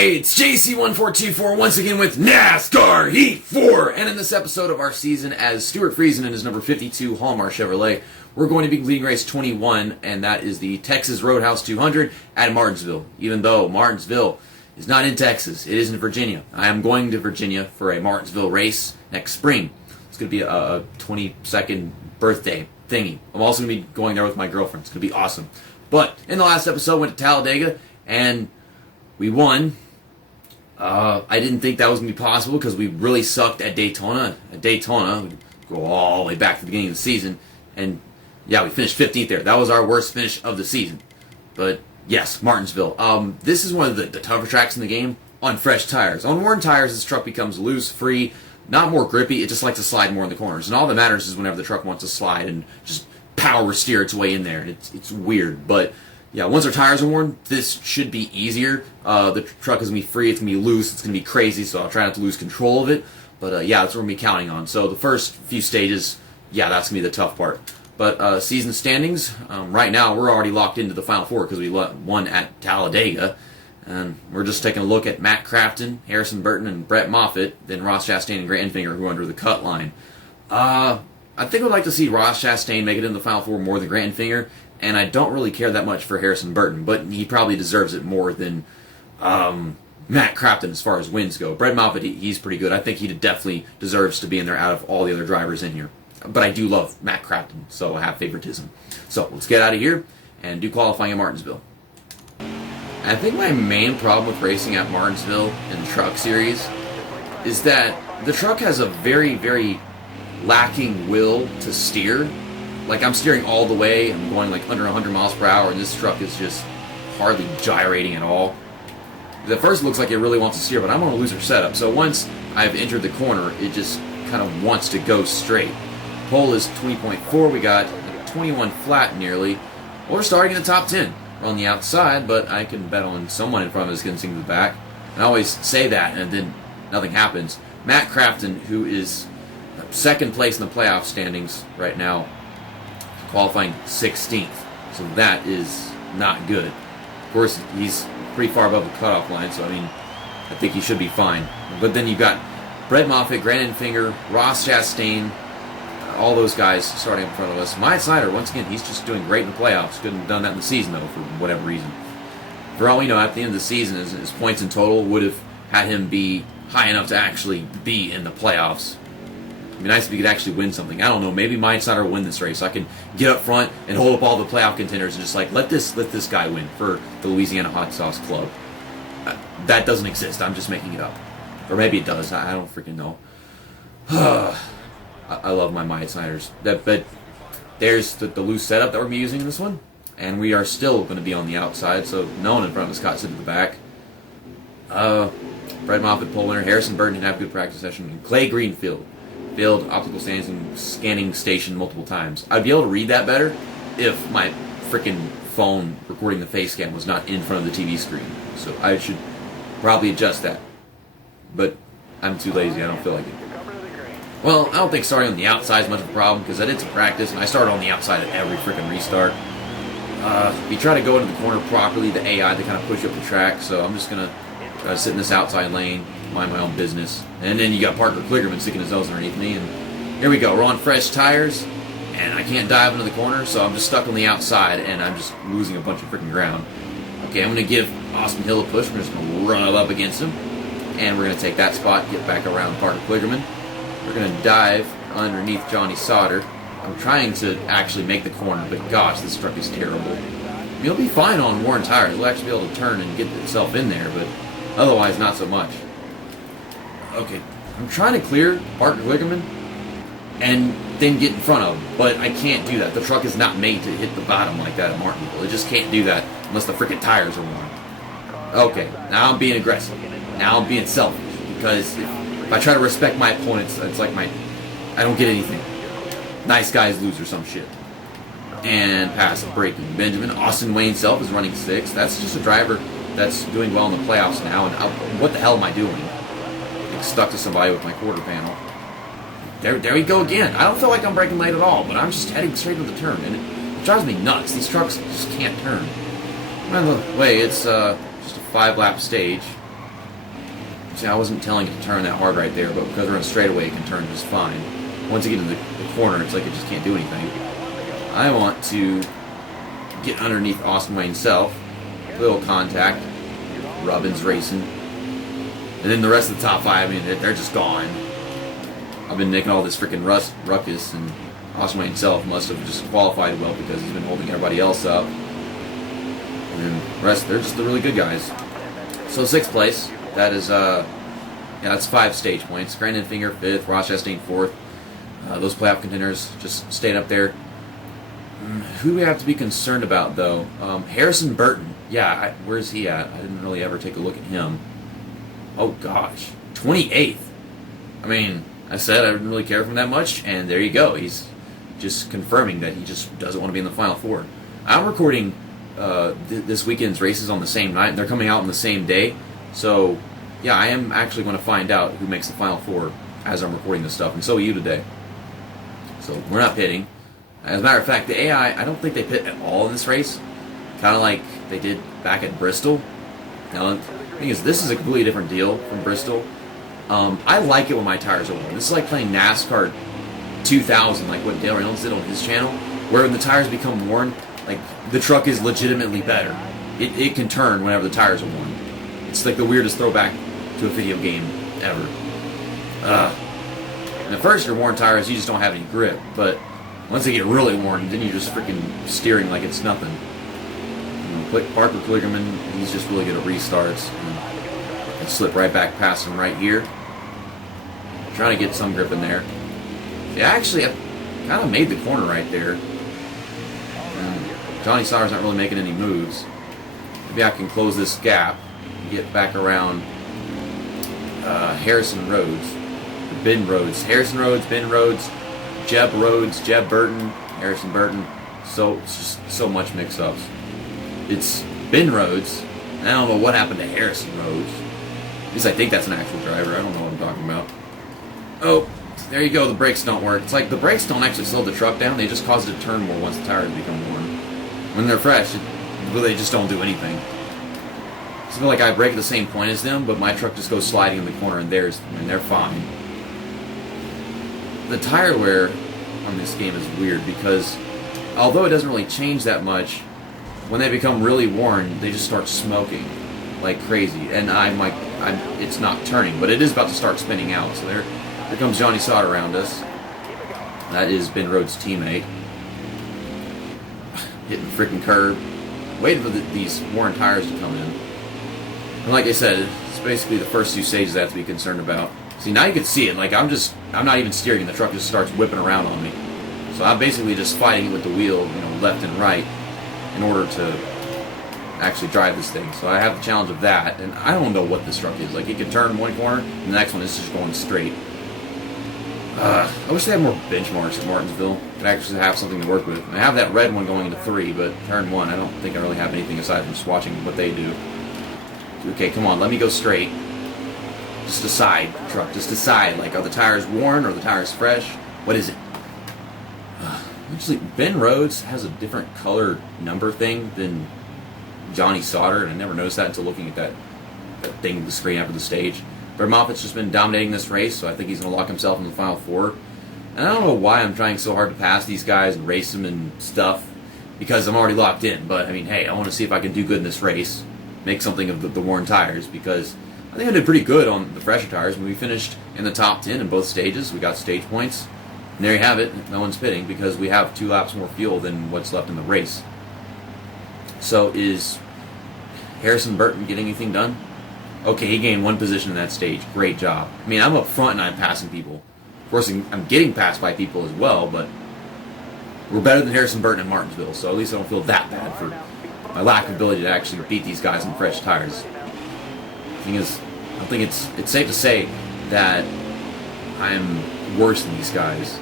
Hey, it's JC1424 once again with NASCAR Heat 4, and in this episode of our season as Stewart Friesen in his number 52 Hallmark Chevrolet, we're going to be leading race 21, and that is the Texas Roadhouse 200 at Martinsville. Even though Martinsville is not in Texas, it is in Virginia. I am going to Virginia for a Martinsville race next spring. It's going to be a 22nd birthday thingy. I'm also going to be going there with my girlfriend. It's going to be awesome. But in the last episode, I went to Talladega, and we won. I didn't think that was going to be possible because we really sucked at Daytona. At Daytona, we go all the way back to the beginning of the season, and yeah, we finished 15th there. That was our worst finish of the season. But yes, Martinsville. This is one of the tougher tracks in the game on fresh tires. On worn tires, this truck becomes loose, free, not more grippy. It just likes to slide more in the corners, and all that matters is whenever the truck wants to slide and just power steer its way in there. And it's weird, but yeah, once our tires are worn, this should be easier. The truck is going to be free, it's going to be loose, it's going to be crazy, so I'll try not to lose control of it. But yeah, that's what we're going to be counting on. So the first few stages, yeah, that's going to be the tough part. But season standings, right now we're already locked into the Final Four because we won at Talladega. And we're just taking a look at Matt Crafton, Harrison Burton, and Brett Moffitt, then Ross Chastain and Grant Enfinger, who are under the cut line. I think I'd like to see Ross Chastain make it in the Final Four more than Grant Enfinger. And I don't really care that much for Harrison Burton, but he probably deserves it more than Matt Crafton as far as wins go. Brett Moffitt, he's pretty good. I think he definitely deserves to be in there out of all the other drivers in here. But I do love Matt Crafton, so I have favoritism. So let's get out of here and do qualifying at Martinsville. I think my main problem with racing at Martinsville in the Truck Series is that the truck has a very, very lacking will to steer. Like, I'm steering all the way, I'm going like under 100 miles per hour, and this truck is just hardly gyrating at all. At first it looks like it really wants to steer, but I'm on a loser setup, so once I've entered the corner, it just kind of wants to go straight. Pole is 20.4, we got 21 flat nearly. Well, we're starting in the top 10. We're on the outside, but I can bet on someone in front of us getting to the back. And I always say that, and then nothing happens. Matt Crafton, who is second place in the playoff standings right now, qualifying 16th, so that is not good. Of course, he's pretty far above the cutoff line, so I mean, I think he should be fine. But then you've got Brett Moffitt, Grant Enfinger, Ross Chastain, all those guys starting in front of us. Myatt Snyder, once again, he's just doing great in the playoffs. Couldn't have done that in the season, though, for whatever reason. For all we know, at the end of the season, his points in total would have had him be high enough to actually be in the playoffs. It'd be nice if he could actually win something. I don't know, maybe Myatt Snyder will win this race. I can get up front and hold up all the playoff contenders and just like, let this guy win for the Louisiana Hot Sauce Club. That doesn't exist. I'm just making it up. Or maybe it does. I don't freaking know. I love my Myatt Snyders. But there's the loose setup that we're going to be using in this one. And we are still going to be on the outside, so no one in front of us got sitting in the back. Brett Moffitt, pole winner. Harrison Burton didn't have a good practice session. And Clay Greenfield failed optical scanning station multiple times. I'd be able to read that better if my freaking phone recording the face cam was not in front of the TV screen. So I should probably adjust that. But I'm too lazy. I don't feel like it. Well, I don't think starting on the outside is much of a problem because I did some practice and I started on the outside at every freaking restart. If you try to go into the corner properly, the AI, they kind of push you up the track. So I'm just going to try to sit in this outside lane, mind my own business. And then you got Parker Kligerman sticking his nose underneath me. And here we go. We're on fresh tires. And I can't dive into the corner, so I'm just stuck on the outside. And I'm just losing a bunch of freaking ground. Okay, I'm going to give Austin Hill a push. We're just going to run up against him. And we're going to take that spot, get back around Parker Kligerman. We're going to dive underneath Johnny Sauter. I'm trying to actually make the corner, but gosh, this truck is terrible. It'll be fine on worn tires. It'll actually be able to turn and get itself in there, but otherwise not so much. Okay, I'm trying to clear Parker Kligerman and then get in front of him, but I can't do that. The truck is not made to hit the bottom like that at Martinsville. It just can't do that unless the freaking tires are worn. Okay, now I'm being aggressive. Now I'm being selfish, because if I try to respect my opponents, it's like I don't get anything. Nice guys lose or some shit. And pass breaking Benjamin. Austin Wayne Self is running 6th. That's just a driver that's doing well in the playoffs now. And what the hell am I doing? Getting stuck to somebody with my quarter panel. There we go again. I don't feel like I'm braking late at all, but I'm just heading straight to the turn. And it drives me nuts. These trucks just can't turn. By the way, it's just a 5-lap stage. See, I wasn't telling it to turn that hard right there, but because we're in straightaway, it can turn just fine. Once you get into the corner, it's like it just can't do anything. I want to get underneath Austin Wayne self, little contact, Robbins racing, and then the rest of the top 5, I mean, they're just gone. I've been making all this freaking ruckus, and Austin Wayne himself must have just qualified well because he's been holding everybody else up. And then the rest, they're just the really good guys. So 6th place, that is, yeah, that's 5 stage points. Brandon Finger 5th, Ross Chastain 4th. Those playoff contenders just staying up there. Who do we have to be concerned about, though? Harrison Burton. Yeah, where's he at? I didn't really ever take a look at him. Oh, gosh. 28th. I mean, I said I didn't really care for him that much, and there you go. He's just confirming that he just doesn't want to be in the Final Four. I'm recording this weekend's races on the same night, and they're coming out on the same day. So, yeah, I am actually going to find out who makes the Final Four as I'm recording this stuff, and so are you today. So, we're not pitting. As a matter of fact, the AI, I don't think they pit at all in this race. Kind of like they did back at Bristol. Now, the thing is, this is a completely different deal from Bristol. I like it when my tires are worn. This is like playing NASCAR 2000, like what Dale Reynolds did on his channel, where when the tires become worn, like the truck is legitimately better. It can turn whenever the tires are worn. It's like the weirdest throwback to a video game ever. And at first, your worn tires, you just don't have any grip, but once they get really worn, then you're just freaking steering like it's nothing. Parker Kligerman, he's just really good at restarts. And slip right back past him right here. Trying to get some grip in there. Yeah, actually, I kind of made the corner right there. Johnny Sauer's not really making any moves. Maybe I can close this gap and get back around Harrison Rhodes. Ben Rhodes. Harrison Rhodes, Ben Rhodes, Jeb Rhodes, Jeb Burton, Harrison Burton. So, it's just so much mix-ups. It's Ben Rhodes, and I don't know what happened to Harrison Rhodes. At least I think that's an actual driver. I don't know what I'm talking about. Oh, there you go. The brakes don't work. It's like the brakes don't actually slow the truck down. They just cause it to turn more once the tires become worn. When they're fresh, they just don't do anything. It's like I brake at the same point as them, but my truck just goes sliding in the corner, and they're fine. The tire wear on this game is weird because although it doesn't really change that much, when they become really worn, they just start smoking like crazy. And it's not turning, but it is about to start spinning out. So here comes Johnny Sauter around us. That is Ben Rhodes' teammate. Hitting the freaking curb. Waiting for these worn tires to come in. And like I said, it's basically the first 2 stages I have to be concerned about. See, now you can see it. Like, I'm not even steering, and the truck just starts whipping around on me. So I'm basically just fighting it with the wheel, left and right, in order to actually drive this thing. So I have the challenge of that, and I don't know what this truck is. Like, it can turn one corner, and the next one is just going straight. I wish they had more benchmarks at Martinsville. Could actually have something to work with. I have that red one going into 3, but turn 1, I don't think I really have anything aside from just watching what they do. Okay, come on, let me go straight. Just decide, truck, just decide. Like, are the tires worn, or are the tires fresh? What is it? Actually, Ben Rhodes has a different color number thing than Johnny Sauter, and I never noticed that until looking at that thing, the screen after the stage. But Moffitt's just been dominating this race, so I think he's going to lock himself in the Final Four. And I don't know why I'm trying so hard to pass these guys and race them and stuff, because I'm already locked in. But, I mean, hey, I want to see if I can do good in this race, make something of the worn tires, because I think I did pretty good on the fresher tires. When we finished in the top 10 in both stages, we got stage points. And there you have it. No one's pitting because we have 2 laps more fuel than what's left in the race. So is Harrison Burton getting anything done? Okay, he gained 1 position in that stage. Great job. I mean, I'm up front and I'm passing people. Of course, I'm getting passed by people as well, but we're better than Harrison Burton in Martinsville, so at least I don't feel that bad for my lack of ability to actually beat these guys in fresh tires. The thing is, I think it's safe to say that I'm worse than these guys.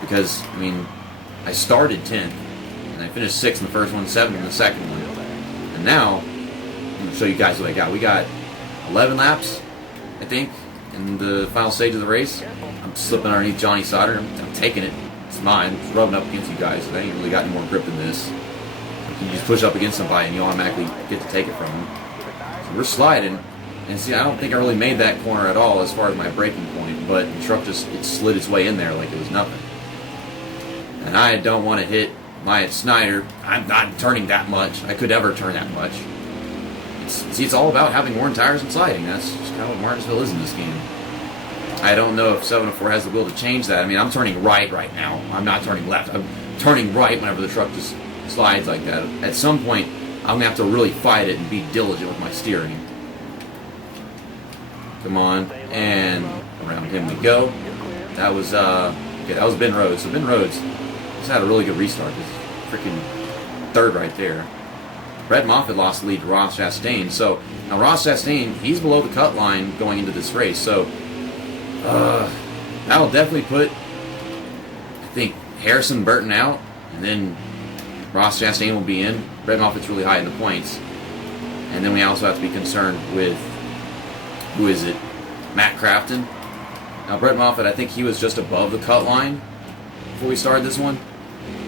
Because, I mean, I started 10th, and I finished 6th in the first one, 7th in the second one. And now, I'm going to show you guys what I got. We got 11 laps, I think, in the final stage of the race. I'm slipping underneath Johnny Sauter. I'm taking it. It's mine. It's rubbing up against you guys. I ain't really got any more grip than this. You just push up against somebody and you automatically get to take it from them. So we're sliding. And see, I don't think I really made that corner at all as far as my braking point, but the truck just slid its way in there like it was nothing. And I don't want to hit my Snyder. I'm not turning that much. I could never turn that much. It's all about having worn tires and sliding. That's just kind of what Martinsville is in this game. I don't know if 704 has the will to change that. I mean, I'm turning right now. I'm not turning left. I'm turning right whenever the truck just slides like that. At some point, I'm going to have to really fight it and be diligent with my steering. Come on, and around him we go. That was okay, that was Ben Rhodes. So Ben Rhodes just had a really good restart. This freaking third right there. Brett Moffitt lost the lead to Ross Chastain. So now Ross Chastain, he's below the cut line going into this race. So that'll definitely put, I think, Harrison Burton out, and then Ross Chastain will be in. Brett Moffitt's really high in the points, and then we also have to be concerned with, who is it? Matt Crafton. Now Brett Moffitt, I think he was just above the cut line before we started this one,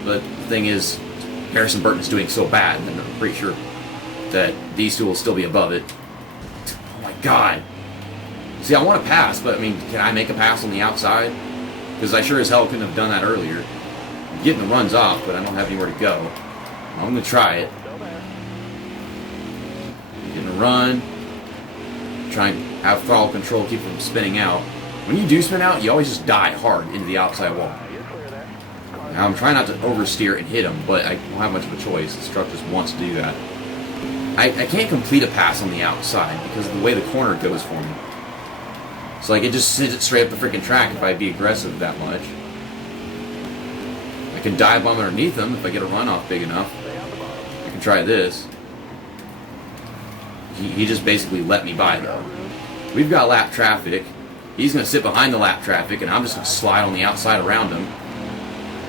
but the thing is, Harrison Burton is doing so bad, and I'm pretty sure that these two will still be above it. Oh my God. See, I want to pass, but I mean, can I make a pass on the outside? Because I sure as hell couldn't have done that earlier. I'm getting the runs off, but I don't have anywhere to go. I'm going to try it. Getting a run. Try and have throttle control, keep from spinning out. When you do spin out, you always just die hard into the outside wall. Now, I'm trying not to oversteer and hit him, but I don't have much of a choice. This truck just wants to do that. I can't complete a pass on the outside because of the way the corner goes for me. So like it just sends it straight up the freaking track if I be aggressive that much. I can dive bomb underneath him if I get a runoff big enough. I can try this. He just basically let me by though. We've got lap traffic. He's going to sit behind the lap traffic, and I'm just going to slide on the outside around him.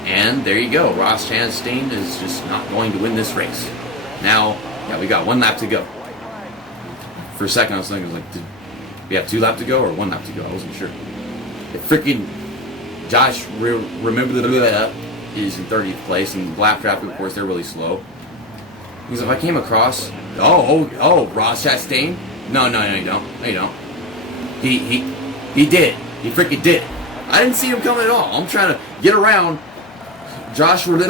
And there you go. Ross Chastain is just not going to win this race. Now, yeah, we got one lap to go. For a second, I was thinking, like, did we have 2 laps to go or 1 lap to go? I wasn't sure. If freaking Josh is in 30th place, and lap traffic, of course, they're really slow. Because if I came across, Ross Chastain? No, you don't. No, you don't. He did. He freaking did. I didn't see him coming at all. I'm trying to get around Josh, and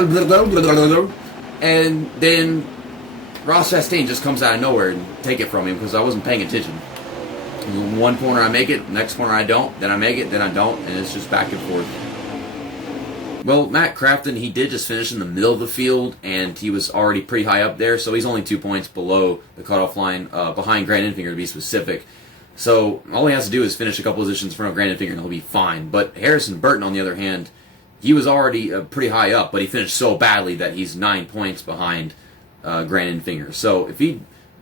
then Ross Chastain just comes out of nowhere and take it from him because I wasn't paying attention. One corner I make it, next corner I don't, then I make it, then I don't, and it's just back and forth. Well, Matt Crafton, he did just finish in the middle of the field, and he was already pretty high up there, so he's only 2 points below the cutoff line, behind Grant Enfinger to be specific. So all he has to do is finish a couple positions in front of Grant Enfinger, and he'll be fine. But Harrison Burton, on the other hand, he was already pretty high up, but he finished so badly that he's 9 points behind Grant Enfinger. So if he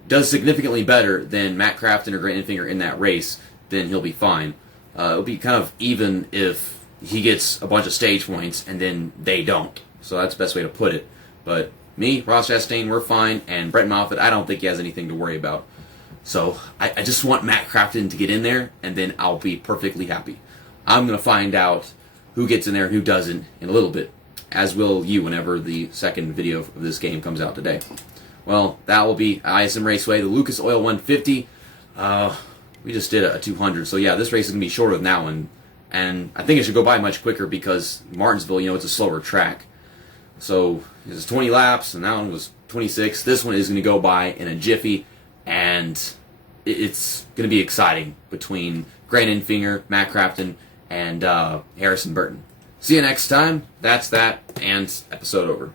does significantly better than Matt Crafton or Grant Enfinger in that race, then he'll be fine. It'll be kind of even if he gets a bunch of stage points and then they don't. So that's the best way to put it. But me, Ross Chastain, we're fine, and Brett Moffitt, I don't think he has anything to worry about. So I just want Matt Crafton to get in there, and then I'll be perfectly happy. I'm going to find out who gets in there and who doesn't in a little bit, as will you whenever the second video of this game comes out today. Well, that will be ISM Raceway, the Lucas Oil 150. We just did a 200, so yeah, this race is going to be shorter than that one. And I think it should go by much quicker because Martinsville, it's a slower track. So this is 20 laps, and that one was 26. This one is going to go by in a jiffy, and it's going to be exciting between Grant Enfinger, Matt Crafton, and Harrison Burton. See you next time. That's that, and episode over.